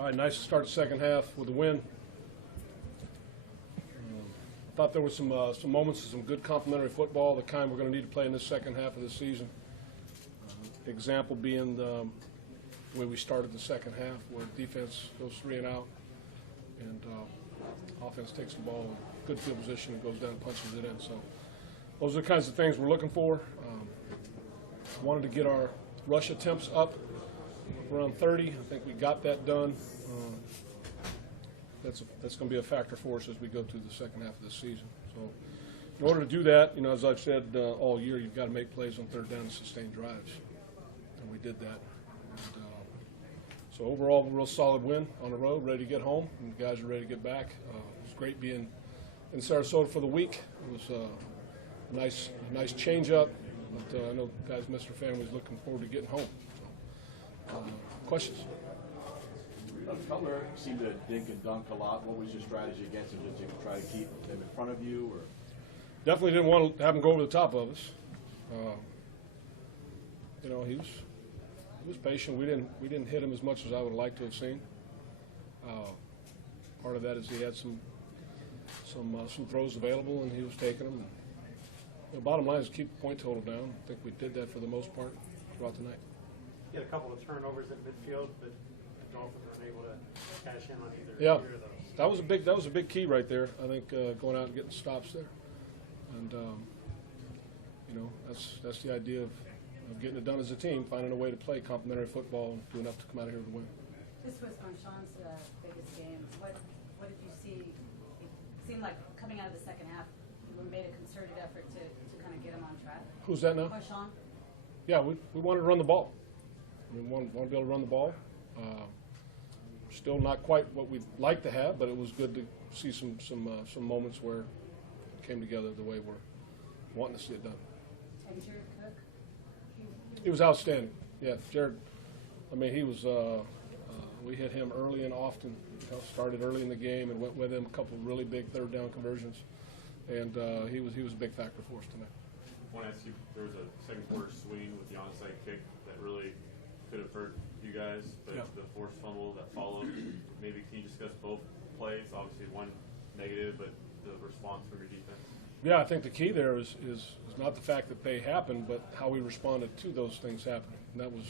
All right, nice to start the second half with a win. I thought there were some moments of some good complementary football, the kind we're going to need to play in this second half of the season. Example being the way we started the second half, where defense goes 3 and out, and offense takes the ball in good field position and goes down and punches it in. So those are the kinds of things we're looking for. Wanted to get our rush attempts up around 30. I think we got that done. That's going to be a factor for us as we go through the second half of the season. So in order to do that, as I've said all year, you've got to make plays on third down and sustain drives. And we did that. And, so overall, a real solid win on the road, ready to get home, and the guys are ready to get back. It was great being in Sarasota for the week. It was a nice change-up, but I know guys missed their families, looking forward to getting home. So, questions? Cutler seemed to dink and dunk a lot. What was your strategy against him? Did you try to keep them in front of you, or? Definitely didn't want to have him go over the top of us. He was patient. We didn't hit him as much as I would have liked to have seen. Part of that is he had some throws available, and he was taking them. The bottom line is keep the point total down. I think we did that for the most part throughout the night. You had a couple of turnovers at midfield, but the Dolphins were unable to cash in on either of those. That was a big key right there. I think going out and getting stops there, and that's the idea of getting it done as a team, finding a way to play complementary football and do enough to come out of here with a win. This was Sean's biggest game. What did you see? It seemed like coming out of the second half, we made a concerted effort to kind of get him on track. Who's that now? Sean. Yeah, we wanted to run the ball. We want to be able to run the ball. Still not quite what we'd like to have, but it was good to see some moments where it came together the way we're wanting to see it done. And Jared Cook? He was outstanding. Yeah, Jared. I mean, he was. We hit him early and often. Started early in the game and went with him a couple of really big third down conversions, and he was a big factor for us tonight. I want to ask you, there was a second quarter swing with the onside kick that really could have hurt you guys, but the forced fumble that followed. Maybe can you discuss both plays? Obviously, one negative, but the response from your defense. Yeah, I think the key there is not the fact that they happened, but how we responded to those things happening. And that was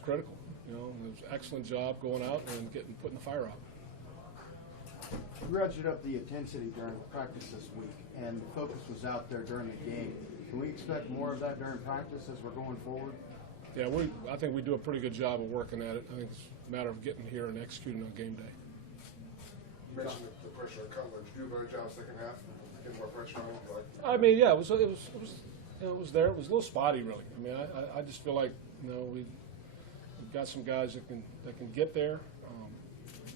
critical. It was an excellent job going out and putting the fire out. You ratcheted up the intensity during practice this week, and the focus was out there during the game. Can we expect more of that during practice as we're going forward? Yeah, I think we do a pretty good job of working at it. I think it's a matter of getting here and executing on game day. You mentioned the pressure on Cutler. Did you do a better job second half, getting more pressure on him? I mean, yeah, it was there. It was a little spotty, really. I mean, I just feel like we've got some guys that can get there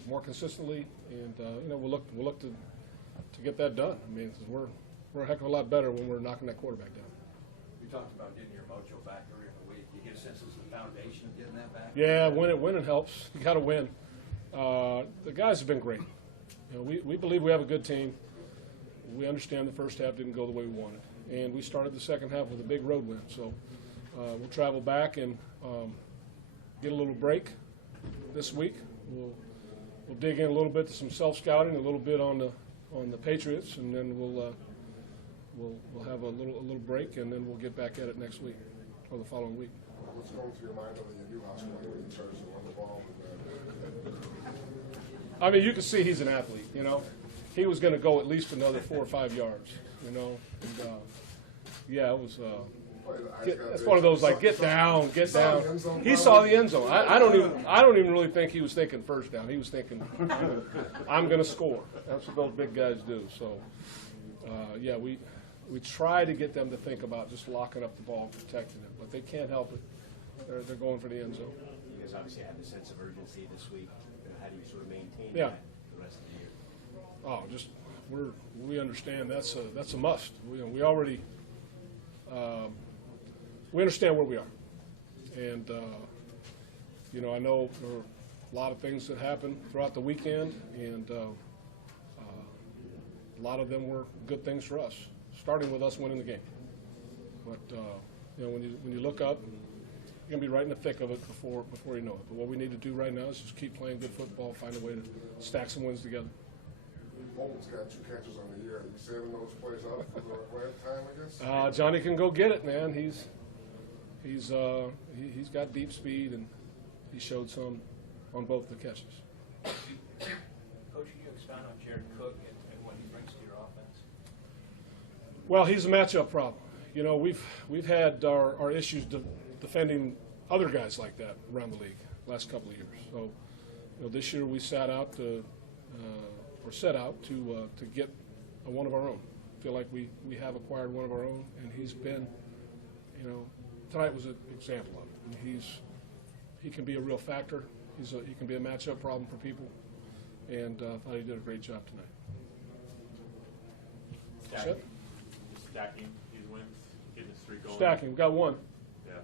more consistently, and we'll look to get that done. I mean, we're a heck of a lot better when we're knocking that quarterback down. You talked about getting your mojo back earlier in the week. You get a sense it's the foundation of getting that back? Yeah, winning helps. You got to win. The guys have been great. We believe we have a good team. We understand the first half didn't go the way we wanted, and we started the second half with a big road win. So we'll travel back and get a little break this week. We'll dig in a little bit to some self-scouting, a little bit on the Patriots, and then we'll have a little break, and then we'll get back at it next week or the following week. What's going through your mind on the new house in terms of run the ball? I mean, you can see he's an athlete. He was going to go at least another 4 or 5 yards. And yeah, it was. It's one of those like get down. He saw the end zone. I don't even really think he was thinking first down. He was thinking, I'm going to score. That's what those big guys do. So yeah, we try to get them to think about just locking up the ball, and protecting it, but they can't help it. They're going for the end zone. You guys obviously had the sense of urgency this week. How do you sort of maintain that the rest of the year? Oh, just we understand that's a must. We already we understand where we are, and I know there were a lot of things that happened throughout the weekend, and a lot of them were good things for us, starting with us winning the game. But when you look up, you're going to be right in the thick of it before you know it. But what we need to do right now is just keep playing good football, find a way to stack some wins together. Bolton's got 2 catches on the year. Are you saving those plays up for the last time, I guess? Johnny can go get it, man. He's got deep speed, and he showed some on both the catches. Coach, can you expound on Jared Cook and what he brings to your offense? Well, he's a matchup problem. You know, we've had our issues defending other guys like that around the league last couple of years. So, you know, this year we set out to get one of our own. Feel like we have acquired one of our own, and he's been, you know, tonight was an example of it. I mean, he can be a real factor. He can be a matchup problem for people, and I thought he did a great job tonight. Stacking these wins, getting the streak going. Stacking, we got one. Yeah.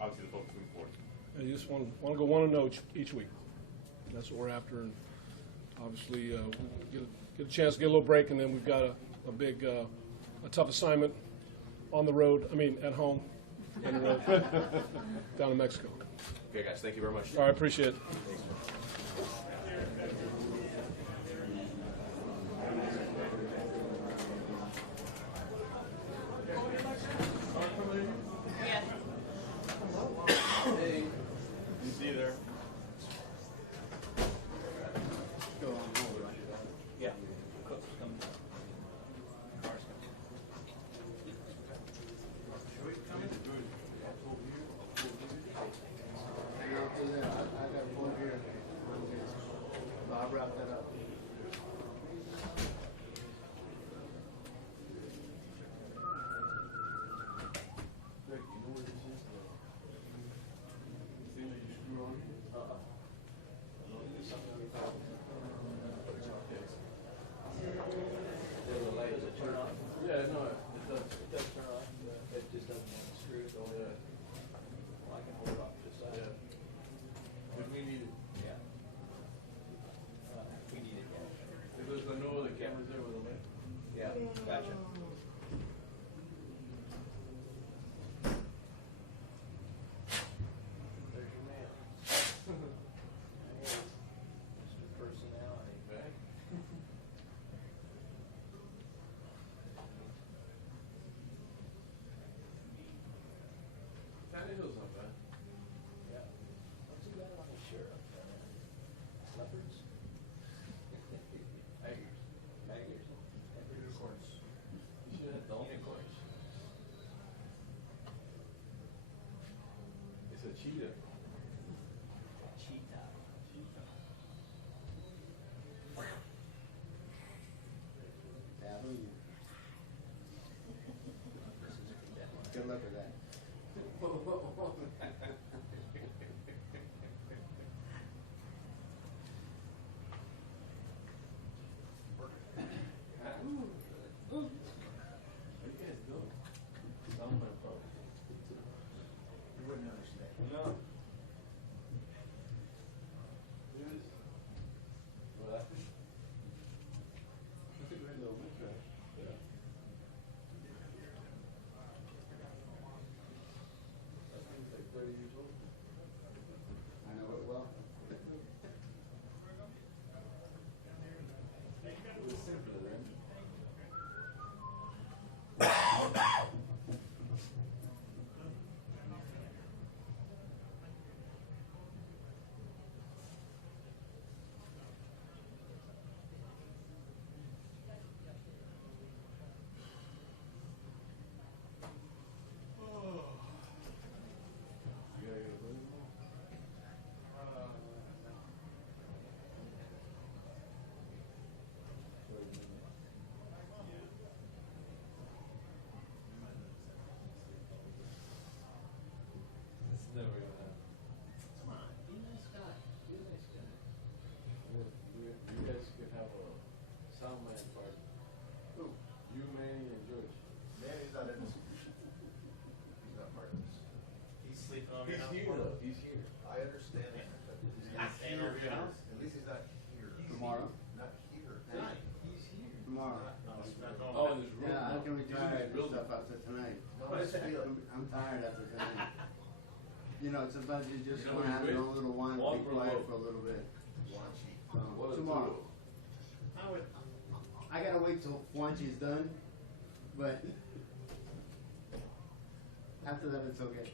Obviously, the focus is important. And you just want to go 1-0 each week. That's what we're after, and obviously we get a chance to get a little break, and then we've got a big, a tough assignment on the road. I mean, at home, on the road, down in Mexico. Okay, guys, thank you very much. All right, appreciate it. Hey, you see you there? Yeah. Cook's coming. Carr's I got one here. So I'll wrap that up. Does it turn on? Yeah, no, it does. It does turn on. It just doesn't have a screw. So yeah. Well, I can hold it off just that. Yeah. But we need it. Yeah. We need it, yeah. If there's no other cameras there with a light. Yeah, gotcha. There's your man. Mr. Personality. Right? Tannehill's not bad. Yeah. What's he got on his shirt up there? Leopards? Tigers. Tigers? Unicorns. You should have dolphins. Unicorns. It's a cheetah. Cheetah. Good luck with that. Where you guys go? Somewhere, probably. You wouldn't understand. No. Yes. Well, that's a great little winter. Yeah. That thing's like 30 years old. I know it well. It was simpler then. You gotta get a little more. It's never gonna happen. Come on, be a nice guy. Be a nice guy. You guys could have a sound man party. Who? You, Manny, and George. Manny's not in this. He's not part of this. He's sleeping on He's here though, he's here. I understand that. but he's not staying over your house? At least he's not here. Tomorrow? Not here. He's here. Tomorrow. Oh, in his room. Yeah, I can He's in retire his and building. stuff after tonight. No, I feel it. I'm tired after tonight. You know, sometimes you just You know want to have what you your own little wine, Walk be or quiet walk? for a little bit. What a Tomorrow. tool. I gotta wait till Fuanchi's done, but after that it's okay.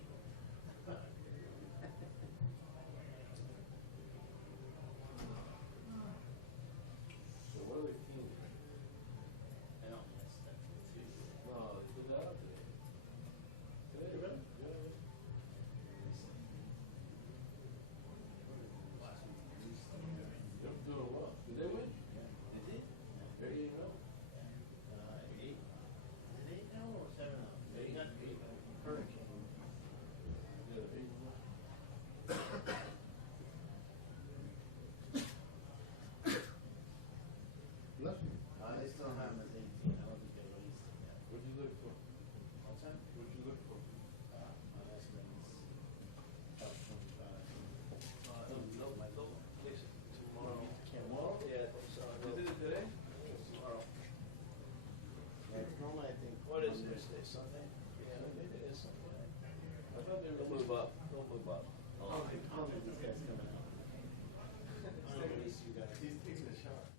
So what are the Kings? No, it's out there. Today, right? Yeah. They're doing well. Did they win? They're eating well. Yeah, they're eating well. Bless you. They still have him as 18. I don't think they released him yet. What'd you look for? What's that? What'd you look for? My husband's top 25. No, my goal, tomorrow. Tomorrow? Yeah, I think so. You did it today? Tomorrow. Yeah, it's normally, I think. What is Monday, Thursday, Sunday? Yeah, maybe it is Sunday. I thought they They'll were. move up, they'll move up. Oh, I don't think this guy's coming out. I don't release you guys. He's taking a shot.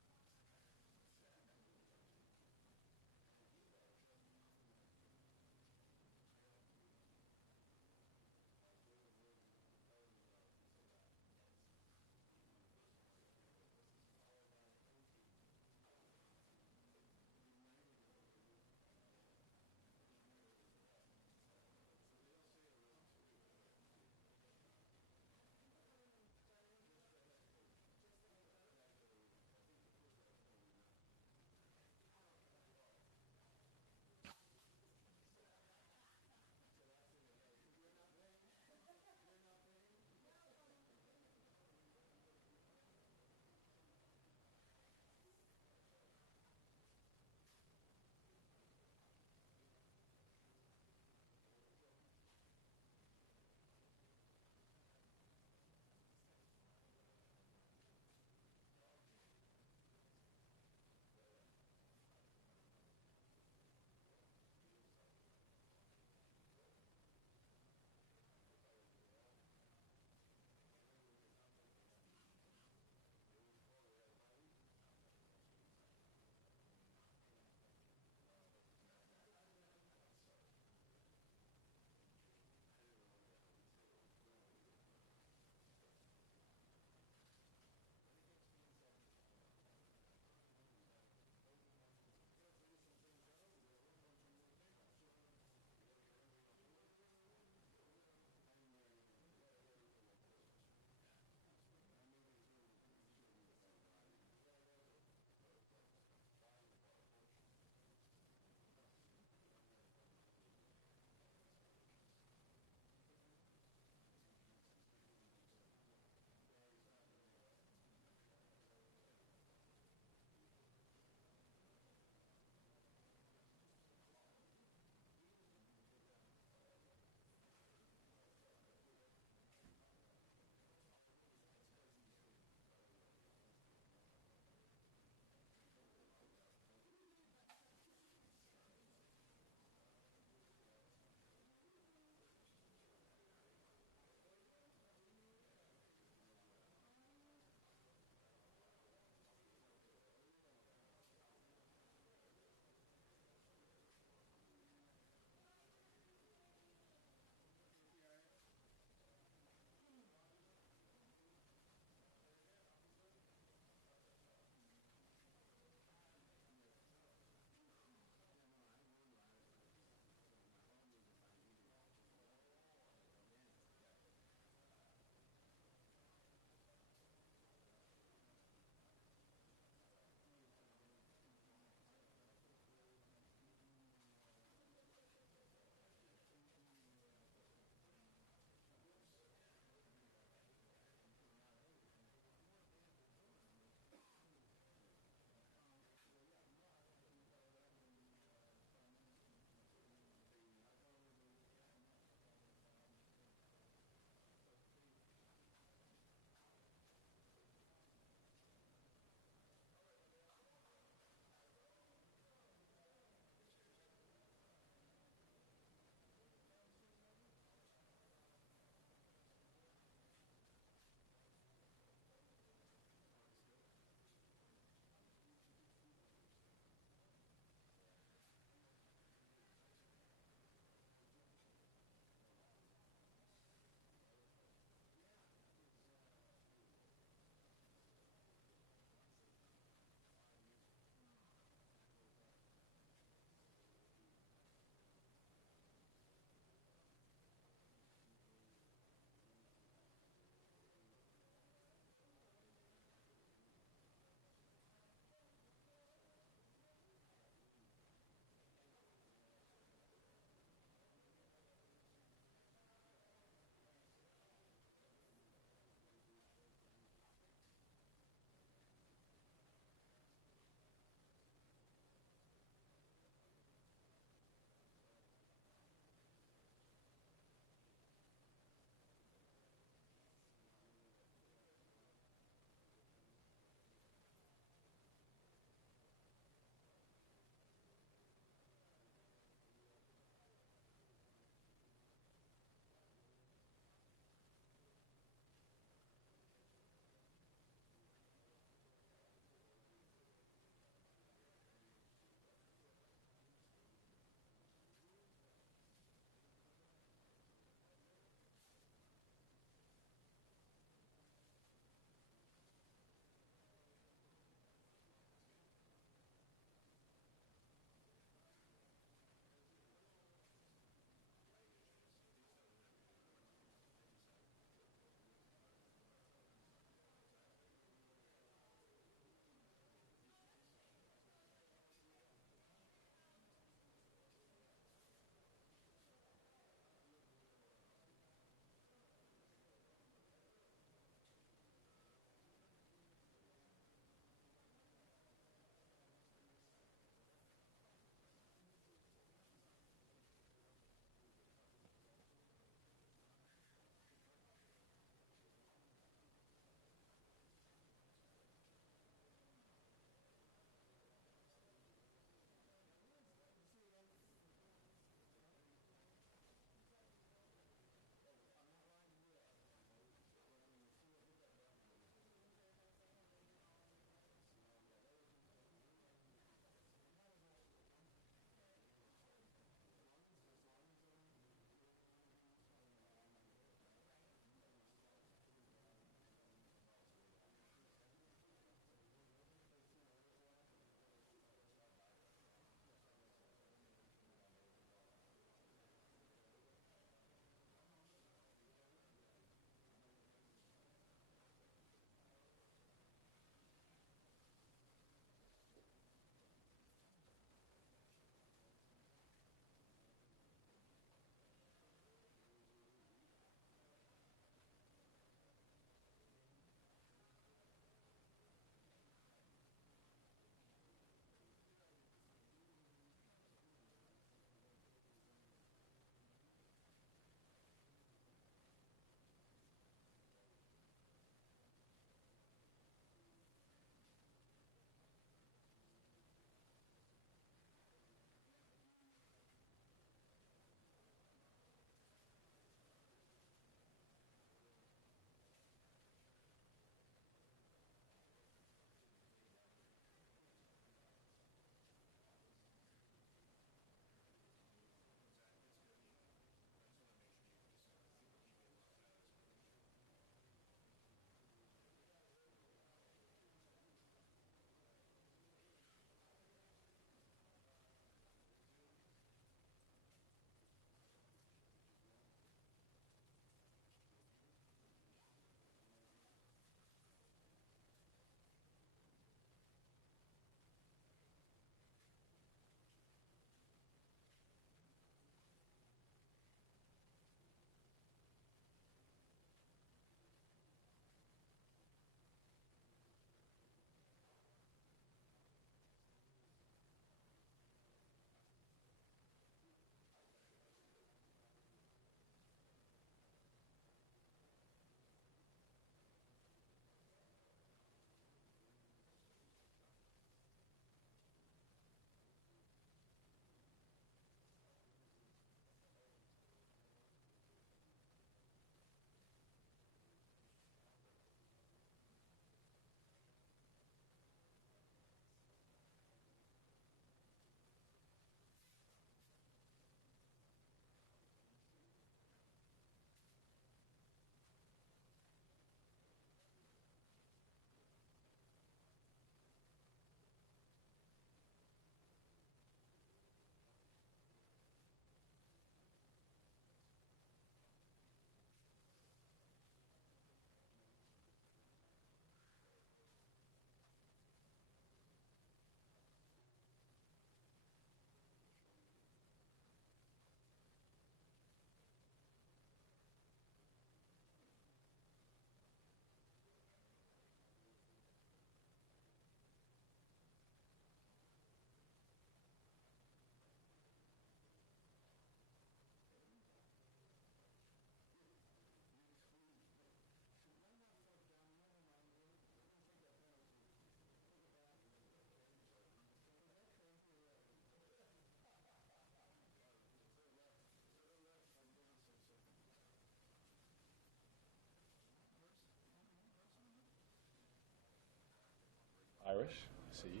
Irish. See you.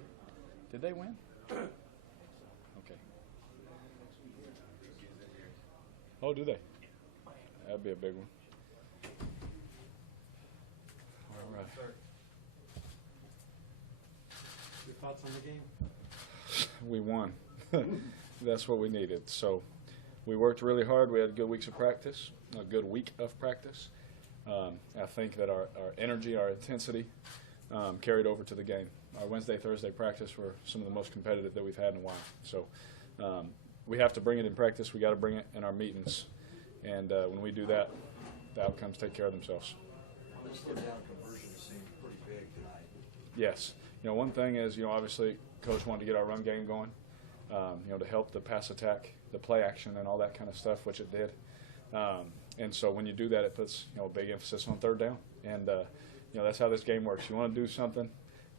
Did they win? Okay. Oh, do they? That'd be a big one. All right. Your thoughts on the game? We won. That's what we needed. So we worked really hard. We had good weeks of practice, a good week of practice. I think that our energy, our intensity carried over to the game. Our Wednesday, Thursday practice were some of the most competitive that we've had in a while. So we have to bring it in practice. We got to bring it in our meetings. And when we do that, the outcomes take care of themselves. This third down conversion seemed pretty big tonight. Yes. One thing is, obviously, Coach wanted to get our run game going, to help the pass attack, the play action, and all that kind of stuff, which it did. And so when you do that, it puts, a big emphasis on third down. And, that's how this game works. You want to do something,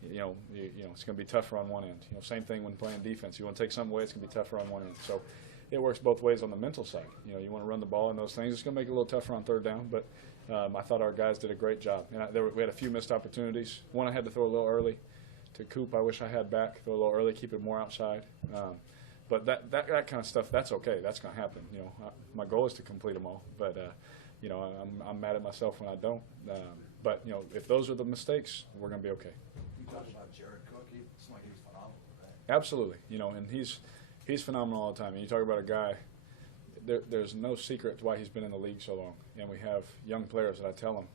it's going to be tougher on one end. Same thing when playing defense. You want to take something away, it's going to be tougher on one end. So it works both ways on the mental side. You want to run the ball and those things. It's going to make it a little tougher on third down, but I thought our guys did a great job. And we had a few missed opportunities. One I had to throw a little early to Coop. I wish I had back, throw a little early, keep it more outside. But that kind of stuff, that's okay. That's going to happen. My goal is to complete them all. But I'm mad at myself when I don't. But if those are the mistakes, we're going to be okay. You talked about Jared Cook. It's like he was phenomenal today. Absolutely. And he's phenomenal all the time. And you talk about a guy. There's no secret to why he's been in the league so long. And we have young players that I tell them,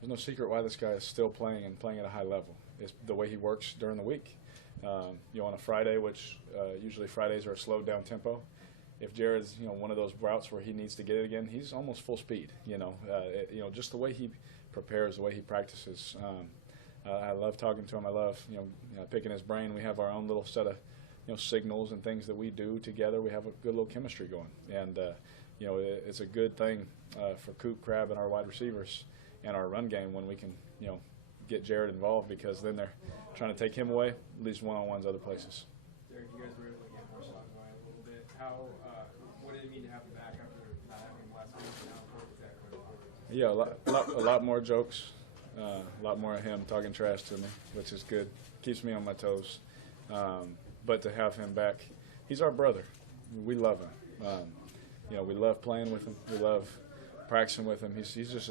there's no secret why this guy is still playing and playing at a high level. It's the way he works during the week. On a Friday, which usually Fridays are a slowed down tempo. If Jared's one of those routes where he needs to get it again, he's almost full speed. Just the way he prepares, the way he practices. I love talking to him. I love picking his brain. We have our own little set of signals and things that we do together. We have a good little chemistry going, and it's a good thing for Coop, Crab, and our wide receivers and our run game when we can get Jared involved, because then they're trying to take him away, at least one-on-ones other places. Derek, you guys were able to get more songs going a little bit. What did it mean to have him back after not having him last week? And how important was that going forward? Yeah, a lot more jokes, a lot more of him talking trash to me, which is good. Keeps me on my toes. But to have him back, he's our brother. We love him. We love playing with him. We love practicing with him. He's just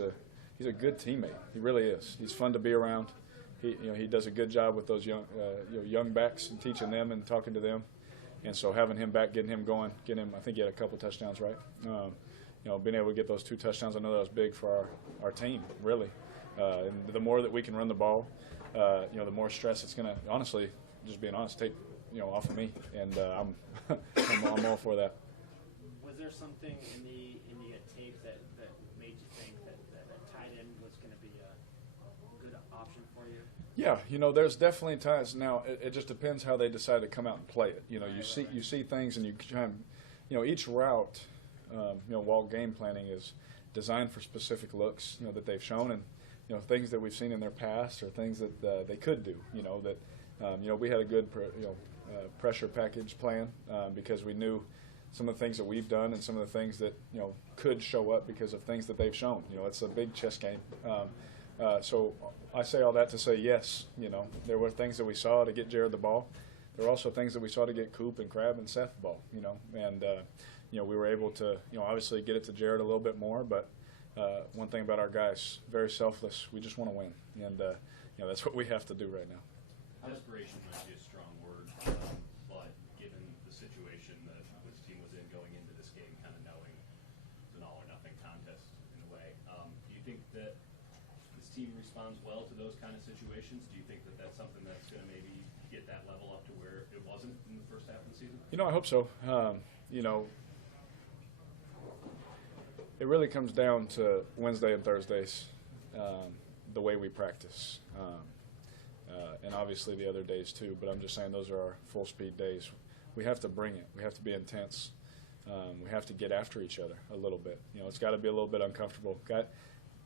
he's a good teammate. He really is. He's fun to be around. He does a good job with those young backs and teaching them and talking to them. And so having him back, getting him going, I think he had a couple touchdowns, right? Being able to get those 2 touchdowns, I know that was big for our team, really. And the more that we can run the ball, the more stress it's going to, honestly, just being honest, take off of me. And I'm all for that. Was there something in the tape that made you think that a tight end was going to be a good option for you? Yeah, there's definitely times. Now it just depends how they decide to come out and play it. You see things, and you try and, each route, while game planning is designed for specific looks, that they've shown, and things that we've seen in their past or things that they could do. We had a good pressure package plan because we knew some of the things that we've done and some of the things that could show up because of things that they've shown. It's a big chess game. So I say all that to say yes. There were things that we saw to get Jared the ball. There were also things that we saw to get Coop and Crab and Seth the ball. And we were able to obviously get it to Jared a little bit more. But one thing about our guys, very selfless. We just want to win, and that's what we have to do right now. Desperation might be a strong word, but given the situation that this team was in going into this game, kind of knowing it's an all-or-nothing contest in a way, do you think that this team responds well to those kind of situations? Do you think that that's something that's going to maybe get that level up to where it wasn't in the first half of the season? I hope so. It really comes down to Wednesday and Thursdays, the way we practice. And obviously the other days too, but I'm just saying those are our full speed days. We have to bring it. We have to be intense. We have to get after each other a little bit. It's got to be a little bit uncomfortable.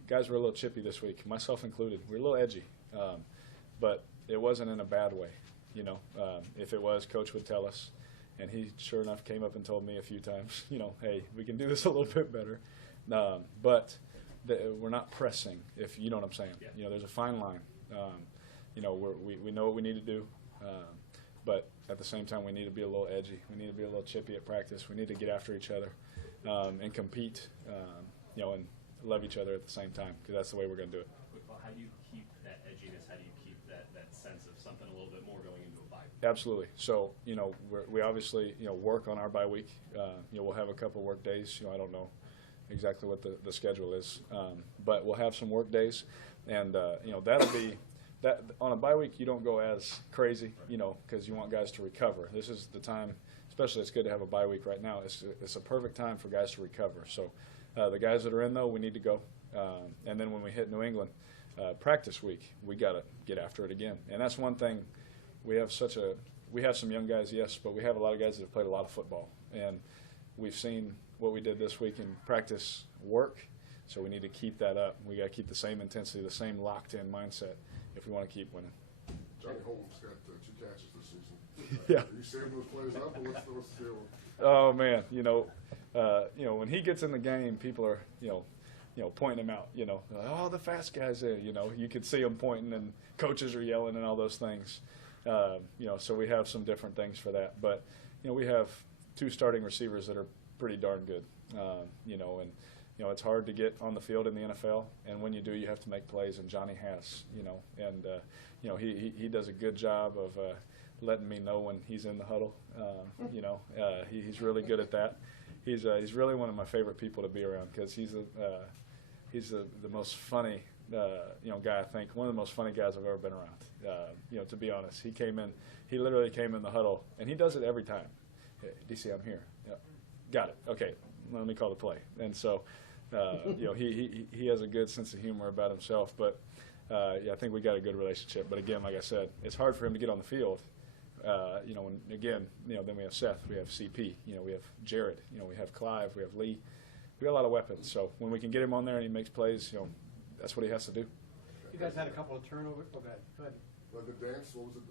Guys were a little chippy this week, myself included. We're a little edgy, but it wasn't in a bad way. If it was, Coach would tell us, and he sure enough came up and told me a few times, hey, we can do this a little bit better. But we're not pressing, if you know what I'm saying. Yeah. There's a fine line. we know what we need to do, but at the same time we need to be a little edgy. We need to be a little chippy at practice. We need to get after each other and compete, and love each other at the same time, because that's the way we're going to do it. Well, how do you keep that edginess? How do you keep that sense of something a little bit more going into a bye? Absolutely. So, we obviously, work on our bye week. We'll have a couple work days. I don't know exactly what the schedule is, but we'll have some work days, and that'll be that on a bye week. You don't go as crazy, because you want guys to recover. This is the time, especially it's good to have a bye week right now. It's a perfect time for guys to recover. So, the guys that are in though, we need to go, and then when we hit New England practice week, we got to get after it again. And that's one thing. We have some young guys, yes, but we have a lot of guys that have played a lot of football, and we've seen what we did this week in practice work, so we need to keep that up. We got to keep the same intensity, the same locked-in mindset if we want to keep winning. Johnny Holmes got 2 catches this season. Yeah. Are you saving those plays up, or what's the deal? Oh man, when he gets in the game, people are pointing him out. Oh, the fast guy's there. You could see him pointing, and coaches are yelling and all those things. So we have some different things for that. But we have 2 starting receivers that are pretty darn good. And it's hard to get on the field in the NFL, and when you do, you have to make plays, and Johnny has. And he does a good job of letting me know when he's in the huddle. He's really good at that. He's really one of my favorite people to be around, because he's the most funny guy, I think, one of the most funny guys I've ever been around. To be honest, he literally came in the huddle, and he does it every time. Hey, DC, I'm here. Yep. Got it. Okay, let me call the play. And so, he has a good sense of humor about himself. But I think we got a good relationship. But again, like I said, it's hard for him to get on the field. Then we have Seth, we have CP, we have Jared, we have Clive, we have Lee. We got a lot of weapons. So when we can get him on there and he makes plays, that's what he has to do. You guys had a couple of turnovers. Oh, go ahead. The dance, what was it?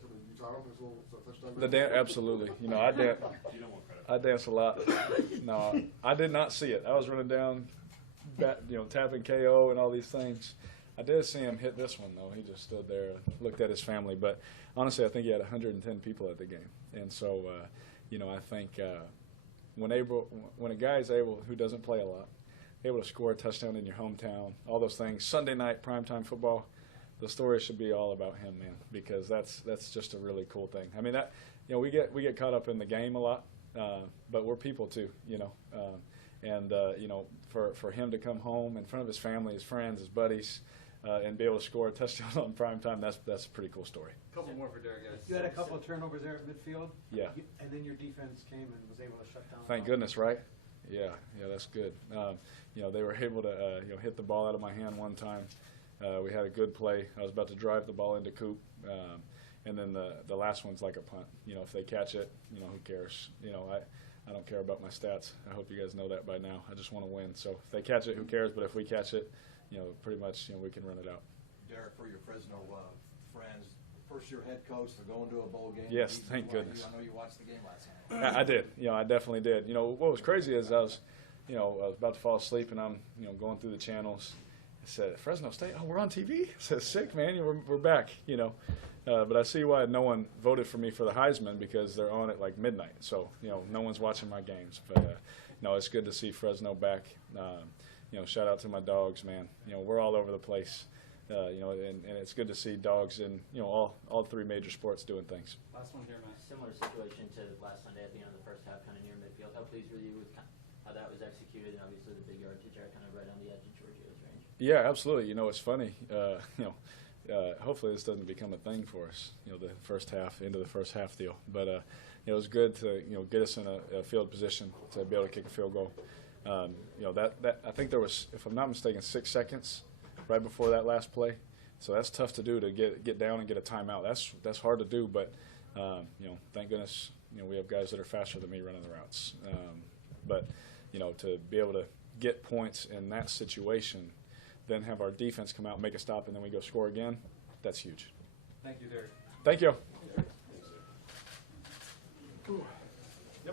Something you taught him, his little touchdown? The dance, absolutely. I dance a lot. No, I did not see it. I was running down, tapping KO and all these things. I did see him hit this one, though. He just stood there and looked at his family. But honestly, I think he had 110 people at the game. And so, I think when a guy is able, who doesn't play a lot, able to score a touchdown in your hometown, all those things, Sunday night primetime football, the story should be all about him, man, because that's just a really cool thing. I mean, that we get caught up in the game a lot, but we're people too, for him to come home in front of his family, his friends, his buddies, and be able to score a touchdown on primetime, that's a pretty cool story. A couple more for Derek, guys. You had a couple of turnovers there at midfield. Yeah. And then your defense came and was able to shut down. Thank goodness, right? Yeah, that's good. They were able to hit the ball out of my hand one time. We had a good play. I was about to drive the ball into Coop, and then the last one's like a punt. If they catch it, who cares? I don't care about my stats. I hope you guys know that by now. I just want to win. So if they catch it, who cares? But if we catch it, pretty much we can run it out. Derek, for your Fresno friends, first-year head coach, they're going to a bowl game. Yes, thank goodness. I know you watched the game last night. I did. I definitely did. What was crazy is I was about to fall asleep, and I'm going through the channels. I said, Fresno State, oh, we're on TV? I said, sick, man, we're back, But I see why no one voted for me for the Heisman, because they're on at like midnight. So, no one's watching my games. But, no, it's good to see Fresno back. Shout out to my dogs, man. We're all over the place. And it's good to see dogs in, all 3 major sports doing things. Last one here, Matt. Similar situation to last Sunday at the end of the first half, kind of near midfield. How pleased were you with how that was executed, and obviously the big yardage are kind of right on the edge of Giorgio's range? Yeah, absolutely. It's funny. Hopefully this doesn't become a thing for us. The first half into the first half deal. But it was good to get us in a field position to be able to kick a field goal. That I think there was, if I'm not mistaken, 6 seconds right before that last play. So that's tough to do, to get down and get a timeout. That's hard to do. But thank goodness we have guys that are faster than me running the routes. But to be able to get points in that situation, then have our defense come out and make a stop, and then we go score again, that's huge. Thank you, Derek. Thank you.